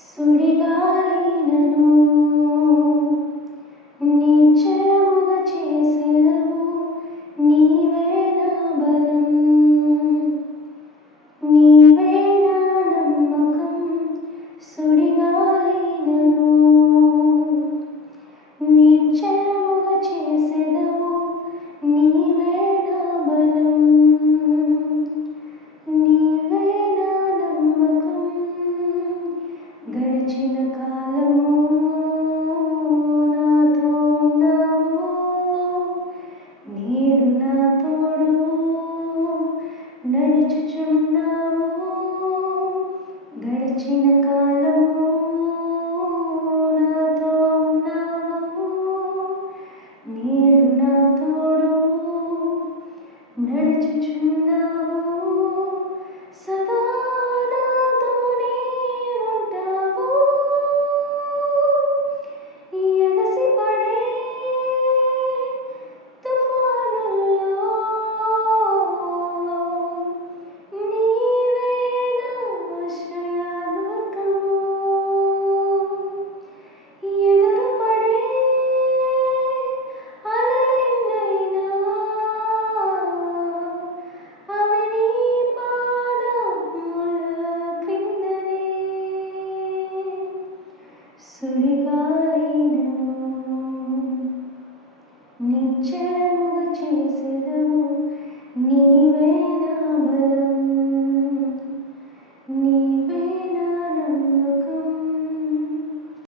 సుడిగాలినను నిశ్చలముగా చేసెదవు, నీవే నా బలం, నీవే నా నమ్మకం. సుడిగాలినను నిశ్చలముగా చేసెదవు, నీవే నా బలం, నీవే నా నమ్మకం. గడిచిన కాలము నాతో ఉన్నావు, నేడు నా తోడు నడుచుచున్నావు. గడిచిన కాలము నాతో ఉన్నావు, నేడు నా తోడు నడుచుచున్నావు. సదా నాతోనే ఉంటావు, ఎగసిపడే తుఫానుల్లో నీవే నా ఆశ్రయదుర్గము. ఎదురుపడే అలలెన్నైనా అవి నీ పాదముల క్రిందనే. సుడిగాలినను నిశ్చలముగా చేసెదవు, నీవే నా బలం,